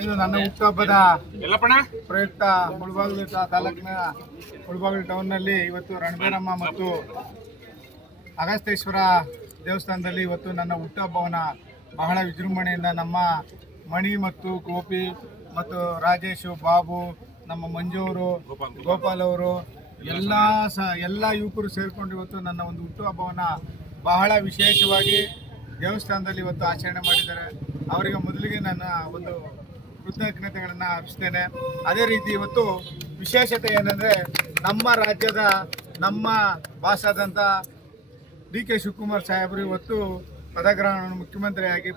ಇದು ನನ್ನ ಹುಟ್ಟುಹಬ್ಬದ ಪ್ರಯುಕ್ತ ಮುಳಬಾಗಿಲು ತಾಲೂಕಿನ ಮುಳಬಾಗಿಲು ಟೌನ್ನಲ್ಲಿ ಇವತ್ತು ರಣಬೇರಮ್ಮ ಮತ್ತು ಅಗಸ್ತೇಶ್ವರ ದೇವಸ್ಥಾನದಲ್ಲಿ ಇವತ್ತು ನನ್ನ ಹುಟ್ಟುಹಬ್ಬವನ್ನು ಬಹಳ ವಿಜೃಂಭಣೆಯಿಂದ ನಮ್ಮ ಮಣಿ ಮತ್ತು ಗೋಪಿ ಮತ್ತು ರಾಜೇಶು ಬಾಬು ನಮ್ಮ ಮಂಜೂರು ಗೋಪಾಲ್ ಅವರು ಎಲ್ಲ ಯುವಕರು ಸೇರಿಕೊಂಡು ಇವತ್ತು ನನ್ನ ಒಂದು ಹುಟ್ಟುಹಬ್ಬವನ್ನು ಬಹಳ ವಿಶೇಷವಾಗಿ ದೇವಸ್ಥಾನದಲ್ಲಿ ಇವತ್ತು ಆಚರಣೆ ಮಾಡಿದ್ದಾರೆ. ಅವರಿಗೆ ಮೊದಲಿಗೆ ನನ್ನ ಒಂದು ಕೃತಜ್ಞತೆಗಳನ್ನು ಅರ್ಪಿಸ್ತೇನೆ. ಅದೇ ರೀತಿ ಇವತ್ತು ವಿಶೇಷತೆ ಏನಂದರೆ ನಮ್ಮ ರಾಜ್ಯದ ನಮ್ಮ ಬಾಸಾದಂಥ ಡಿ ಕೆ ಶಿವಕುಮಾರ್ ಸಾಹೇಬರು ಇವತ್ತು ಪದಗ್ರಹಣವನ್ನು ಮುಖ್ಯಮಂತ್ರಿಯಾಗಿ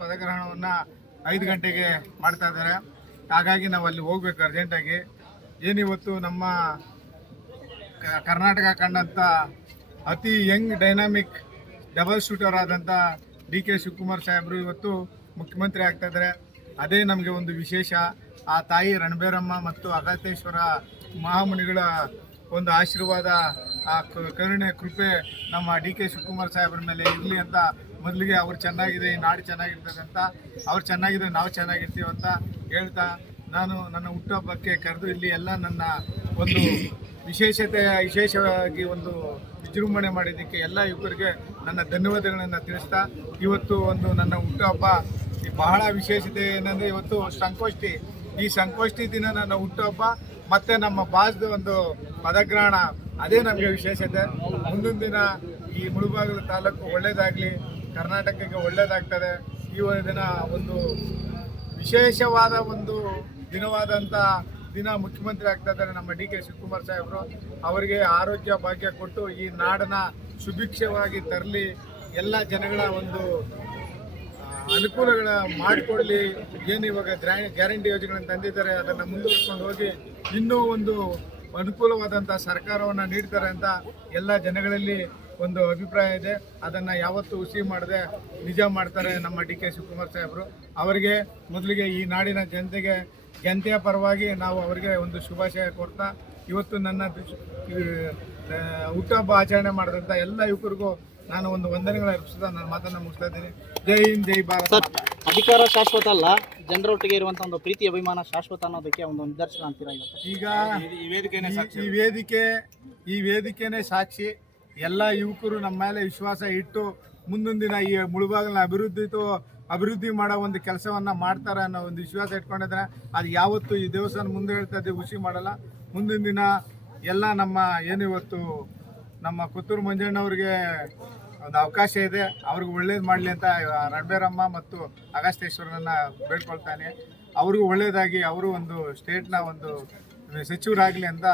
ಪದಗ್ರಹಣವನ್ನು 5 ಗಂಟೆಗೆ ಮಾಡ್ತಾ ಇದ್ದಾರೆ. ಹಾಗಾಗಿ ನಾವು ಅಲ್ಲಿ ಹೋಗ್ಬೇಕು ಅರ್ಜೆಂಟಾಗಿ. ಏನಿವತ್ತು ನಮ್ಮ ಕರ್ನಾಟಕ ಕಂಡಂಥ ಅತಿ ಯಂಗ್ ಡೈನಾಮಿಕ್ ಡಬಲ್ ಶೂಟರ್ ಆದಂಥ ಡಿ ಕೆ ಶಿವಕುಮಾರ್ ಸಾಹೇಬರು ಇವತ್ತು ಮುಖ್ಯಮಂತ್ರಿ ಆಗ್ತಾ ಇದ್ದಾರೆ. ಅದೇ ನಮಗೆ ಒಂದು ವಿಶೇಷ. ಆ ತಾಯಿ ರಣಬೇರಮ್ಮ ಮತ್ತು ಅಗಸ್ತೇಶ್ವರ ಮಹಾಮುನಿಗಳ ಒಂದು ಆಶೀರ್ವಾದ, ಆ ಕರುಣೆ ಕೃಪೆ ನಮ್ಮ ಡಿ ಕೆ ಶಿವಕುಮಾರ್ ಸಾಹೇಬ್ರ ಮೇಲೆ ಇರಲಿ ಅಂತ ಮೊದಲಿಗೆ ಅವ್ರು ಚೆನ್ನಾಗಿದೆ, ಈ ನಾಡು ಚೆನ್ನಾಗಿರ್ತದೆ ಅಂತ, ಅವ್ರು ಚೆನ್ನಾಗಿದ್ರೆ ನಾವು ಚೆನ್ನಾಗಿರ್ತೀವಿ ಅಂತ ಹೇಳ್ತಾ ನಾನು ನನ್ನ ಹುಟ್ಟುಹಬ್ಬಕ್ಕೆ ಕರೆದು ಇಲ್ಲಿ ಎಲ್ಲ ನನ್ನ ಒಂದು ವಿಶೇಷವಾಗಿ ಒಂದು ವಿಜೃಂಭಣೆ ಮಾಡಿದ್ದಕ್ಕೆ ಎಲ್ಲ ಯುವಕರಿಗೆ ನನ್ನ ಧನ್ಯವಾದಗಳನ್ನು ತಿಳಿಸ್ತಾ ಇವತ್ತು ಒಂದು ನನ್ನ ಹುಟ್ಟುಹಬ್ಬ ಬಹಳ ವಿಶೇಷತೆ ಏನಂದರೆ ಇವತ್ತು ಸಂಗೋಷ್ಠಿ. ಈ ಸಂಗೋಷ್ಠಿ ದಿನ ನನ್ನ ಹುಟ್ಟುಹಬ್ಬ ಮತ್ತು ನಮ್ಮ ಬಾಸ್ದು ಒಂದು ಪದಗ್ರಹಣ, ಅದೇ ನಮಗೆ ವಿಶೇಷತೆ. ಮುಂದಿನ ದಿನ ಈ ಮುಳಬಾಗಿಲು ತಾಲೂಕು ಒಳ್ಳೆಯದಾಗಲಿ, ಕರ್ನಾಟಕಕ್ಕೆ ಒಳ್ಳೆಯದಾಗ್ತದೆ. ಈ ದಿನ ಒಂದು ವಿಶೇಷವಾದ ಒಂದು ದಿನವಾದಂಥ ದಿನ ಮುಖ್ಯಮಂತ್ರಿ ಆಗ್ತಾ ಇದ್ದಾರೆ ನಮ್ಮ ಡಿ ಕೆ ಶಿವಕುಮಾರ್ ಸಾಹೇಬರು. ಅವರಿಗೆ ಆರೋಗ್ಯ ಭಾಗ್ಯ ಕೊಟ್ಟು ಈ ನಾಡನ್ನ ಸುಭಿಕ್ಷವಾಗಿ ತರಲಿ, ಎಲ್ಲ ಜನಗಳ ಒಂದು ಅನುಕೂಲಗಳ ಮಾಡಿಕೊಡಲಿ. ಏನು ಇವಾಗ ಗ್ಯಾರಂಟಿ ಯೋಜನೆಗಳನ್ನು ತಂದಿದ್ದಾರೆ ಅದನ್ನು ಮುಂದುವರಿಸ್ಕೊಂಡು ಹೋಗಿ ಇನ್ನೂ ಒಂದು ಅನುಕೂಲವಾದಂಥ ಸರ್ಕಾರವನ್ನು ನೀಡ್ತಾರೆ ಅಂತ ಎಲ್ಲ ಜನಗಳಲ್ಲಿ ಒಂದು ಅಭಿಪ್ರಾಯ ಇದೆ. ಅದನ್ನು ಯಾವತ್ತೂ ಹುಸಿ ಮಾಡದೆ ನಿಜ ಮಾಡ್ತಾರೆ ನಮ್ಮ ಡಿ ಕೆ ಶಿವಕುಮಾರ್ ಸಾಹೇಬರು. ಅವರಿಗೆ ಮೊದಲಿಗೆ ಈ ನಾಡಿನ ಜನತೆಯ ಪರವಾಗಿ ನಾವು ಅವರಿಗೆ ಒಂದು ಶುಭಾಶಯ ಕೊಡ್ತಾ ಇವತ್ತು ನನ್ನ ಹುಟ್ಟುಹಬ್ಬ ಆಚರಣೆ ಮಾಡಿದಂಥ ಎಲ್ಲ ಯುವಕರಿಗೂ ನಾನು ಒಂದು ವಂದನೆಗಳು ಅರ್ಪಿಸ್ತಾ ನನ್ನ ಮಾತನ್ನು ಮುಗಿಸ್ತಾ ಇದ್ದೀನಿ. ಜೈ ಹಿಂದ್, ಜೈ ಭಾರತ್. ಅಧಿಕಾರ ಶಾಶ್ವತ ಅಲ್ಲ, ಜನರೊಟ್ಟಿಗೆ ಇರುವಂಥ ಒಂದು ಪ್ರೀತಿ ಅಭಿಮಾನ ಶಾಶ್ವತ ಅನ್ನೋದಕ್ಕೆ ಒಂದು ನಿದರ್ಶನ ಅಂತೀರಾ ಇವತ್ತು? ಈಗ ಈ ವೇದಿಕೆನೇ ಸಾಕ್ಷಿ. ಎಲ್ಲ ಯುವಕರು ನಮ್ಮ ಮೇಲೆ ವಿಶ್ವಾಸ ಇಟ್ಟು ಮುಂದಿನ ದಿನ ಈ ಮುಳಬಾಗಿಲಿನ ಅಭಿವೃದ್ಧಿ ಮಾಡೋ ಒಂದು ಕೆಲಸವನ್ನು ಮಾಡ್ತಾರೆ ಅನ್ನೋ ಒಂದು ವಿಶ್ವಾಸ ಇಟ್ಕೊಂಡಿದ್ದಾರೆ. ಅದು ಯಾವತ್ತೂ ಈ ದೇವಸ್ಥಾನ ಮುಂದೆ ಹೇಳ್ತಾ ಇದ್ದೀವಿ, ಹುಸಿ ಮಾಡಲ್ಲ. ಮುಂದಿನ ದಿನ ಎಲ್ಲ ನಮ್ಮ ಏನಿವತ್ತು ನಮ್ಮ ಕೊತ್ತೂರು ಮಂಜಣ್ಣವ್ರಿಗೆ ಒಂದು ಅವಕಾಶ ಇದೆ, ಅವ್ರಿಗೆ ಒಳ್ಳೇದು ಮಾಡಲಿ ಅಂತ ರಣಬೇರಮ್ಮ ಮತ್ತು ಅಗಸ್ತೇಶ್ವರನನ್ನ ಬೇಡ್ಕೊಳ್ತಾನೆ. ಅವ್ರಿಗೂ ಒಳ್ಳೇದಾಗಿ ಅವರು ಒಂದು ಸ್ಟೇಟ್ನ ಒಂದು ಸಚಿವರಾಗಲಿ ಅಂತ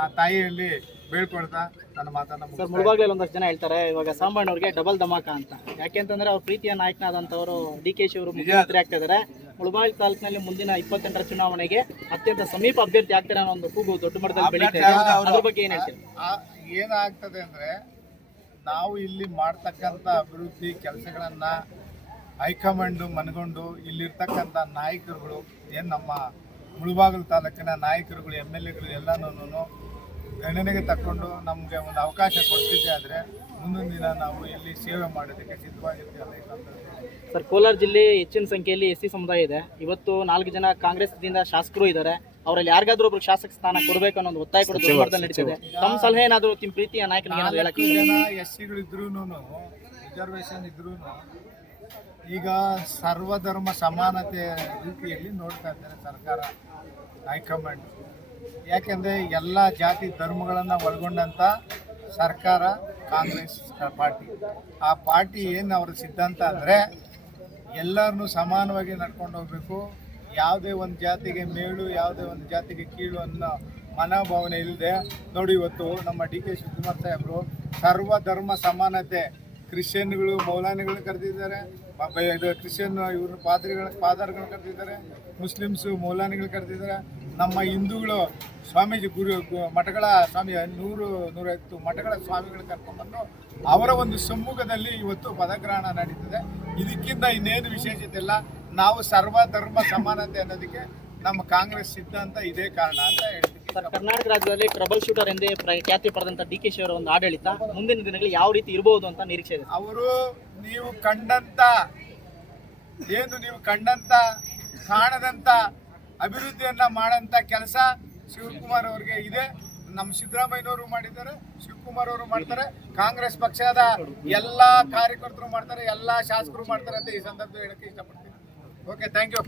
ಆ ತಾಯಿಯಲ್ಲಿ ಬೇಡ್ಕೊಳ್ತಾ ನನ್ನ ಮಾತನ್ನು. ಸರ್, ಮುಳಬಾಗಿಲಲ್ಲಿ ಒಂದಷ್ಟು ಜನ ಹೇಳ್ತಾರೆ ಇವಾಗ ಸಾಂಬಣ್ಣವ್ರಿಗೆ ಡಬಲ್ ಧಮಾಕ ಅಂತ. ಯಾಕೆಂತಂದ್ರೆ ಅವ್ರ ಪ್ರೀತಿಯ ನಾಯಕನಾದಂಥವರು ಡಿ ಕೆ ಶಿ ಅವರು ಮುಖ್ಯಮಂತ್ರಿ ಆಗ್ತಾ ಇದ್ದಾರೆ. ಮುಳಬಾಗಿಲು ತಾಲೂಕಿನಲ್ಲಿ ಮುಂದಿನ 28ರ ಚುನಾವಣೆಗೆ ಅತ್ಯಂತ ಸಮೀಪ ಅಭ್ಯರ್ಥಿ ಆಗ್ತಾರೆ ಅನ್ನೋ ಒಂದು ಕೂಗು ದೊಡ್ಡ ಮಟ್ಟದಲ್ಲಿ ಬೆಳೀತಾ ಇದೆ. ಅದ್ರ ಬಗ್ಗೆ ಏನು ಹೇಳ್ತೀವಿ? ಏನಾಗ್ತದೆ ಅಂದರೆ ನಾವು ಇಲ್ಲಿ ಮಾಡ್ತಕ್ಕಂಥ ಅಭಿವೃದ್ಧಿ ಕೆಲಸಗಳನ್ನು ಹೈಕಮಾಂಡು ಮನಗೊಂಡು ಇಲ್ಲಿರ್ತಕ್ಕಂಥ ನಾಯಕರುಗಳು ಏನು ನಮ್ಮ ಮುಳಬಾಗಿಲು ತಾಲೂಕಿನ ನಾಯಕರುಗಳು MLAಗಳು ಎಲ್ಲನೂ ಗಣನೆಗೆ ತಕ್ಕೊಂಡು ನಮಗೆ ಒಂದು ಅವಕಾಶ ಕೊಡ್ತಿದ್ದೆ. ಆದರೆ ಮುಂದಿನ ದಿನ ನಾವು ಇಲ್ಲಿ ಸೇವೆ ಮಾಡೋದಕ್ಕೆ ಸಿದ್ಧವಾಗಿರ್ತೀವಿ. ಸರ್, ಕೋಲಾರ ಜಿಲ್ಲೆ ಹೆಚ್ಚಿನ ಸಂಖ್ಯೆಯಲ್ಲಿ SC ಸಮುದಾಯ ಇದೆ. ಇವತ್ತು 4 ಜನ ಕಾಂಗ್ರೆಸ್ದಿಂದ ಶಾಸಕರು ಇದ್ದಾರೆ. ಅವರಲ್ಲಿ ಯಾರಿಗಾದ್ರೂ ಒಬ್ರು ಶಾಸಕ ಸ್ಥಾನ ಕೊಡಬೇಕು ಅನ್ನೋ ಒಂದು ಒತ್ತಾಯ ಕೂಡ ದೊಡ್ಡ ಮಟ್ಟದಲ್ಲಿ ನಡೀತಿದೆ. ತಮ್ಮ ಸಲಹೆ ಏನಾದರೂ ನಿಮ್ಮ ಪ್ರೀತಿಯ ನಾಯಕನಿಗೆ ಏನಾದರೂ ಹೇಳಕ್ಕೆ? ಜನ SCಗಳು ಇದ್ರೂ ರಿಸರ್ವೇಷನ್ ಇದ್ರೂ ಈಗ ಸರ್ವಧರ್ಮ ಸಮಾನತೆ ರೀತಿಯಲ್ಲಿ ನೋಡ್ತಾ ಇದ್ದಾರೆ ಸರ್ಕಾರ, ಹೈಕಮಾಂಡ್. ಯಾಕೆಂದರೆ ಎಲ್ಲ ಜಾತಿ ಧರ್ಮಗಳನ್ನು ಒಳಗೊಂಡಂಥ ಸರ್ಕಾರ ಕಾಂಗ್ರೆಸ್ ಪಾರ್ಟಿ. ಆ ಪಾರ್ಟಿ ಏನು ಅವರ ಸಿದ್ಧಾಂತ ಅಂದರೆ ಎಲ್ಲರನ್ನೂ ಸಮಾನವಾಗಿ ನಡ್ಕೊಂಡು ಹೋಗಬೇಕು, ಯಾವುದೇ ಒಂದು ಜಾತಿಗೆ ಮೇಲು ಯಾವುದೇ ಒಂದು ಜಾತಿಗೆ ಕೀಳು ಅನ್ನೋ ಮನೋಭಾವನೆ ಇಲ್ಲದೆ ನೋಡಿ ಇವತ್ತು ನಮ್ಮ ಡಿ ಕೆ ಶಿವಕುಮಾರ್ ಸಾಹೇಬರು ಸರ್ವಧರ್ಮ ಸಮಾನತೆ, ಕ್ರಿಶ್ಚಿಯನ್ಗಳು ಮೌಲಾನಿಗಳು ಕರೆದಿದ್ದಾರೆ, ಇದು ಕ್ರಿಶ್ಚಿಯನ್ ಇವರು ಫಾದರ್ಗಳು ಕರೆದಿದ್ದಾರೆ, ಮುಸ್ಲಿಮ್ಸು ಮೌಲಾನಿಗಳು ಕರೆದಿದ್ದಾರೆ, ನಮ್ಮ ಹಿಂದೂಗಳು ಸ್ವಾಮೀಜಿ ಮಠಗಳ ಸ್ವಾಮಿ 100-150 ಮಠಗಳ ಸ್ವಾಮಿಗಳು ಕರ್ಕೊಂಡ್ಬಂದು ಅವರ ಒಂದು ಸಮ್ಮುಖದಲ್ಲಿ ಇವತ್ತು ಪದಗ್ರಹಣ ನಡೀತದೆ. ಇದಕ್ಕಿಂತ ಇನ್ನೇನು ವಿಶೇಷತೆ ಇಲ್ಲ. ನಾವು ಸರ್ವಧರ್ಮ ಸಮಾನತೆ ಅನ್ನೋದಕ್ಕೆ ನಮ್ಮ ಕಾಂಗ್ರೆಸ್ ಸಿದ್ಧಾಂತ ಇದೇ ಕಾರಣ ಅಂತ ಹೇಳ್ತೀವಿ. ಸರ್, ಕರ್ನಾಟಕ ರಾಜ್ಯದಲ್ಲಿ ಟ್ರಬಲ್ ಶೂಟರ್ ಎಂದೇ ಖ್ಯಾತಿ ಪಡೆದಂಥ ಡಿ ಕೆ ಶಿ ಅವರ ಒಂದು ಆಡಳಿತ ಮುಂದಿನ ದಿನಗಳಲ್ಲಿ ಯಾವ ರೀತಿ ಇರಬಹುದು ಅಂತ ನಿರೀಕ್ಷೆ ಇದೆ? ಅವರು ನೀವು ಕಂಡಂಥ ಏನು ನೀವು ಕಂಡಂತ ಕಾಣದಂತ ಅಭಿವೃದ್ಧಿಯನ್ನ ಮಾಡಂತ ಕೆಲಸ ಶಿವಕುಮಾರ್ ಅವ್ರಿಗೆ ಇದೆ. ನಮ್ಮ ಸಿದ್ದರಾಮಯ್ಯನವರು ಮಾಡಿದ್ದಾರೆ, ಶಿವಕುಮಾರ್ ಅವರು ಮಾಡ್ತಾರೆ, ಕಾಂಗ್ರೆಸ್ ಪಕ್ಷದ ಎಲ್ಲಾ ಕಾರ್ಯಕರ್ತರು ಮಾಡ್ತಾರೆ, ಎಲ್ಲಾ ಶಾಸಕರು ಮಾಡ್ತಾರೆ ಅಂತ ಈ ಸಂದರ್ಭದಲ್ಲಿ ಹೇಳಕ್ಕೆ ಇಷ್ಟಪಡ್ತೀನಿ. Okay, thank you.